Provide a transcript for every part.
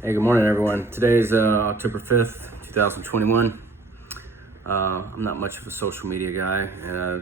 Hey, good morning, everyone. Today is October 5th, 2021. I'm not much of a social media guy, and I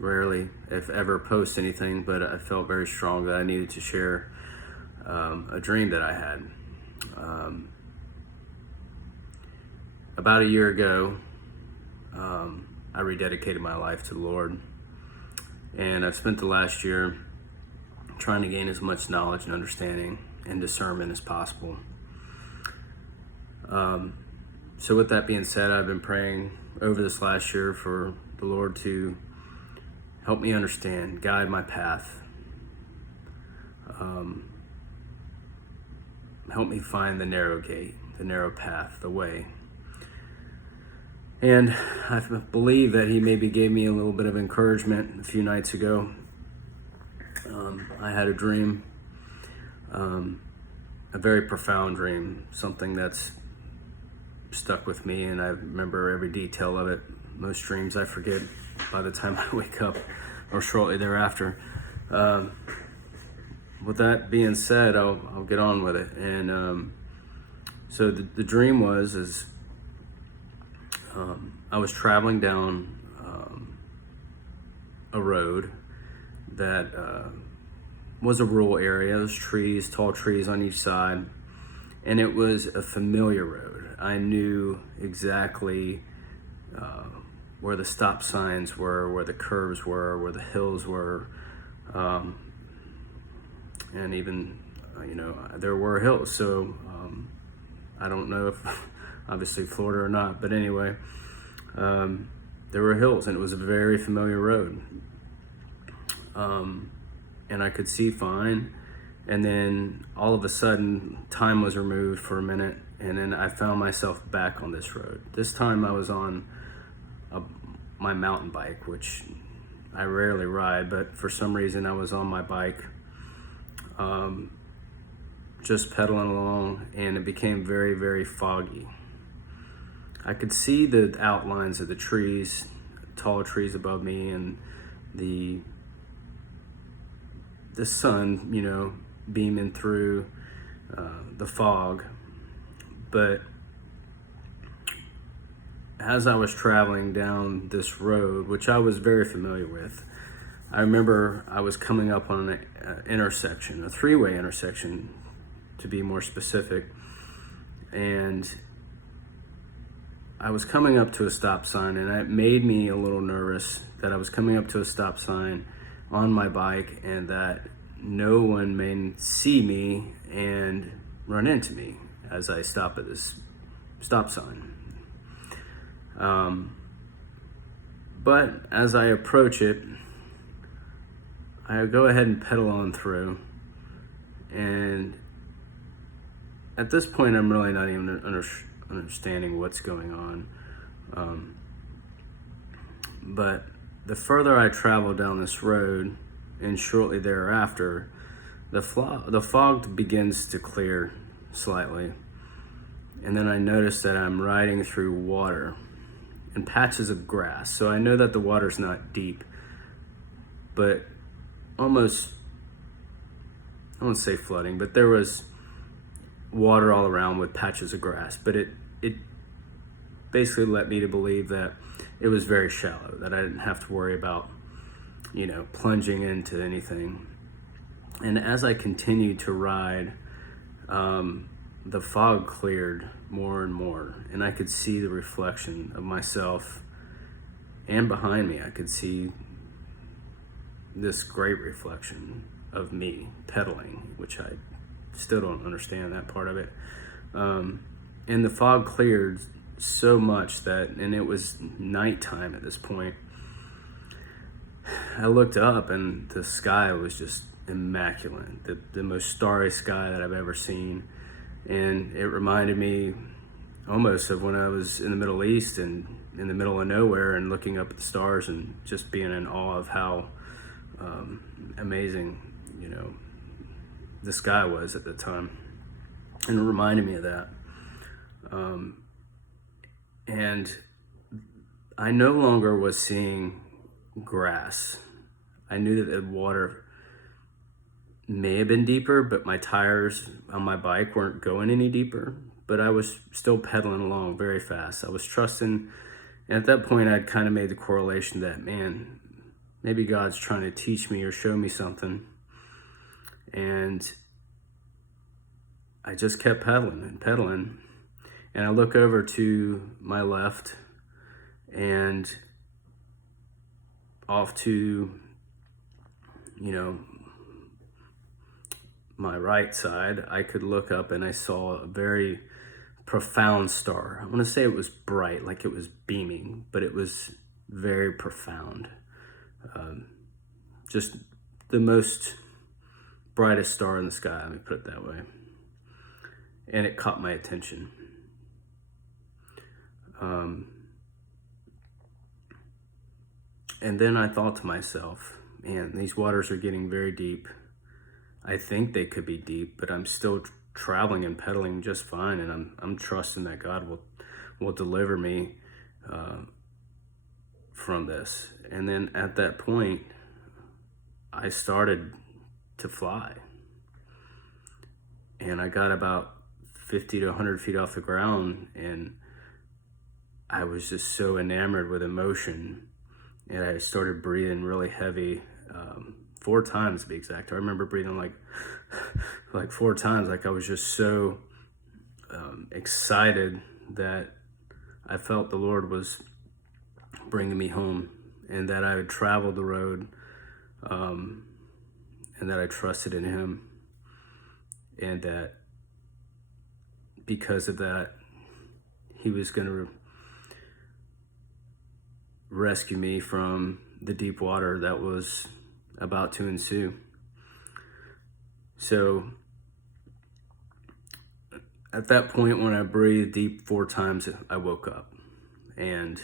rarely, if ever, post anything, but I felt very strong that I needed to share a dream that I had. Um, about a year ago, I rededicated my life to the Lord, and I've spent the last year trying to gain as much knowledge and understanding and discernment as possible. So with that being said, I've been praying over this last year for the Lord to help me understand, guide my path, help me find the narrow gate, the narrow path, the way. And I believe that He maybe gave me a little bit of encouragement a few nights ago. I had a dream, a very profound dream, something that's stuck with me, and I remember every detail of it. Most dreams I forget by the time I wake up or shortly thereafter. With that being said, I'll get on with it. And so the dream was I was traveling down a road that was a rural area. There's trees, tall trees on each side, and it was a familiar road. I knew exactly where the stop signs were, where the curves were, where the hills were, and even there were hills. So I don't know if obviously Florida or not, but anyway, there were hills, and it was a very familiar road, and I could see fine. And then all of a sudden, time was removed for a minute, and then I found myself back on this road. This time I was on my mountain bike, which I rarely ride, but for some reason I was on my bike, just pedaling along, and it became very, very foggy. I could see the outlines of the trees, tall trees above me, and the sun, beaming through the fog. But as I was traveling down this road, which I was very familiar with, I remember I was coming up on an intersection, a three-way intersection to be more specific, and I was coming up to a stop sign, and it made me a little nervous that I was coming up to a stop sign on my bike and that no one may see me and run into me as I stop at this stop sign. But as I approach it, I go ahead and pedal on through, and at this point I'm really not even understanding what's going on. But the further I travel down this road, and shortly thereafter, the fog begins to clear slightly. And then I notice that I'm riding through water and patches of grass. So I know that the water's not deep, but almost, I won't say flooding, but there was water all around with patches of grass. But it basically led me to believe that it was very shallow, that I didn't have to worry about plunging into anything. And as I continued to ride, the fog cleared more and more, and I could see the reflection of myself, and behind me I could see this great reflection of me pedaling, which I still don't understand that part of it. And the fog cleared so much and it was nighttime at this point. I looked up, and the sky was just immaculate, the most starry sky that I've ever seen. And it reminded me almost of when I was in the Middle East and in the middle of nowhere and looking up at the stars and just being in awe of how amazing, the sky was at the time. And it reminded me of that. And I no longer was seeing grass. I knew that the water may have been deeper, but my tires on my bike weren't going any deeper. But I was still pedaling along very fast. I was trusting. And at that point, I'd kind of made the correlation that, man, maybe God's trying to teach me or show me something. And I just kept pedaling and pedaling. And I look over to my left and off to, my right side, I could look up and I saw a very profound star. I want to say it was bright, like it was beaming, but it was very profound. Just the most brightest star in the sky, let me put it that way. And it caught my attention. And then I thought to myself, man, these waters are getting very deep. I think they could be deep, but I'm still traveling and pedaling just fine, and I'm trusting that God will deliver me from this. And then at that point, I started to fly, and I got about 50 to 100 feet off the ground, and I was just so enamored with emotion, and I started breathing really heavy. 4 times to be exact. I remember breathing like 4 times. Like I was just so excited that I felt the Lord was bringing me home, and that I had traveled the road, and that I trusted in Him, and that because of that, He was going to rescue me from the deep water that was about to ensue. So at that point, when I breathed deep 4 times, I woke up. And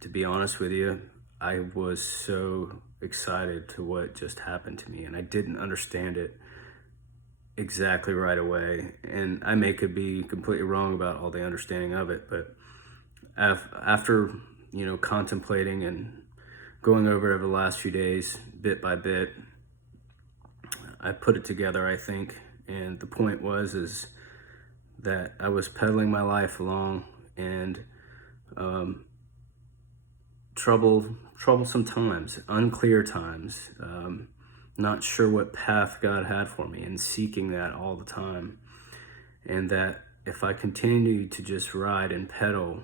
to be honest with you, I was so excited to what just happened to me, and I didn't understand it exactly right away. And I could be completely wrong about all the understanding of it, but after contemplating and going over it over the last few days, bit by bit, I put it together, I think. And the point is that I was pedaling my life along, and troublesome times, unclear times, not sure what path God had for me, and seeking that all the time. And that if I continued to just ride and pedal,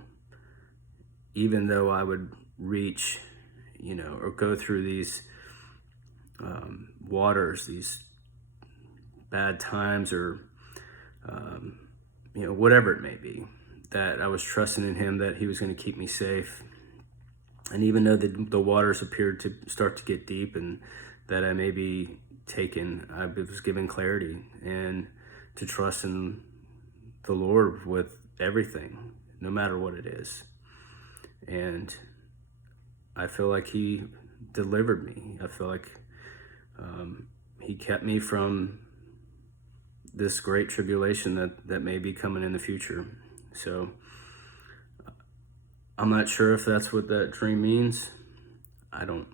even though I would reach, or go through these waters, these bad times, or, whatever it may be, that I was trusting in Him, that He was going to keep me safe. And even though the waters appeared to start to get deep, and that I may be taken, I was given clarity and to trust in the Lord with everything, no matter what it is. And I feel like He delivered me. I feel like He kept me from this great tribulation that may be coming in the future. So I'm not sure if that's what that dream means. I don't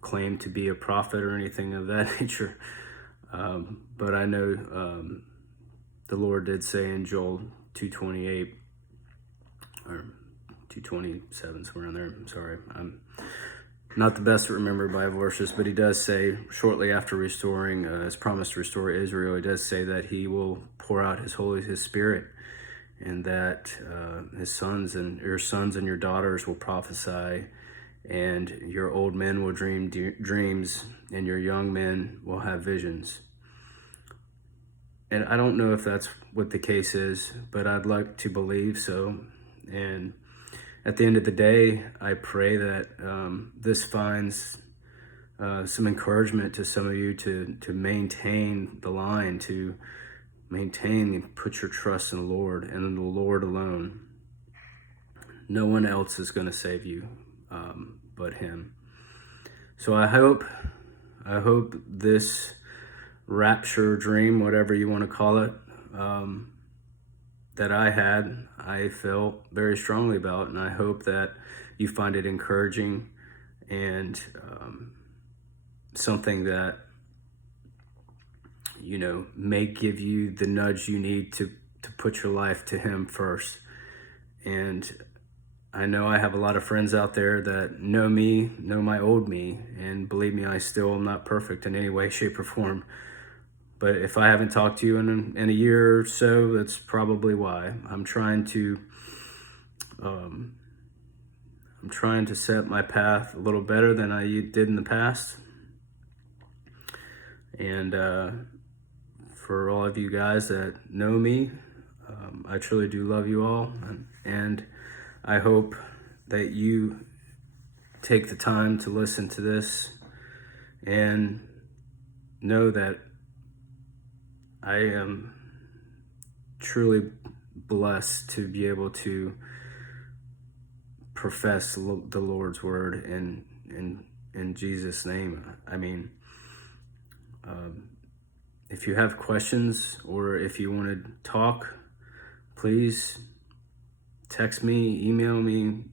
claim to be a prophet or anything of that nature. But I know the Lord did say in Joel 2:28 or 2:27, somewhere in there. I'm sorry, I'm not the best at remembering Bible verses, but He does say shortly after restoring, His promise to restore Israel, He does say that He will pour out His Spirit, and that His sons and your daughters will prophesy, and your old men will dream dreams, and your young men will have visions. And I don't know if that's what the case is, but I'd like to believe so. And at the end of the day, I pray that this finds some encouragement to some of you to maintain the line, to maintain and put your trust in the Lord and in the Lord alone. No one else is going to save you but Him. So I hope this rapture dream, whatever you want to call it, that I felt very strongly about, and I hope that you find it encouraging and something that, may give you the nudge you need to put your life to Him first. And I know I have a lot of friends out there that know me, know my old me, and believe me, I still am not perfect in any way, shape, or form. But if I haven't talked to you in a year or so, that's probably why. I'm trying to set my path a little better than I did in the past. And for all of you guys that know me, I truly do love you all, and I hope that you take the time to listen to this and know that I am truly blessed to be able to profess the Lord's word in Jesus' name. I mean, if you have questions or if you want to talk, please text me, email me,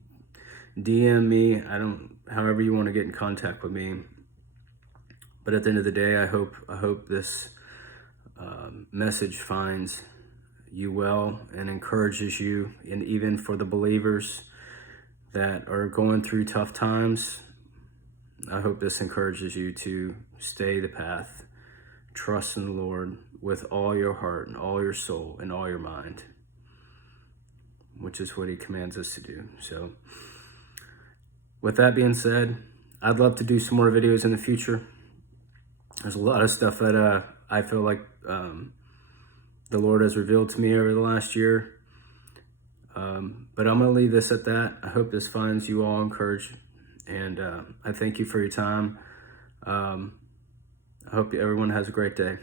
DM me. However you want to get in contact with me. But at the end of the day, I hope this message finds you well and encourages you. And even for the believers that are going through tough times, I hope this encourages you to stay the path. Trust in the Lord with all your heart and all your soul and all your mind, which is what He commands us to do. So with that being said, I'd love to do some more videos in the future. There's a lot of stuff that I feel like the Lord has revealed to me over the last year. But I'm going to leave this at that. I hope this finds you all encouraged. And I thank you for your time. I hope everyone has a great day.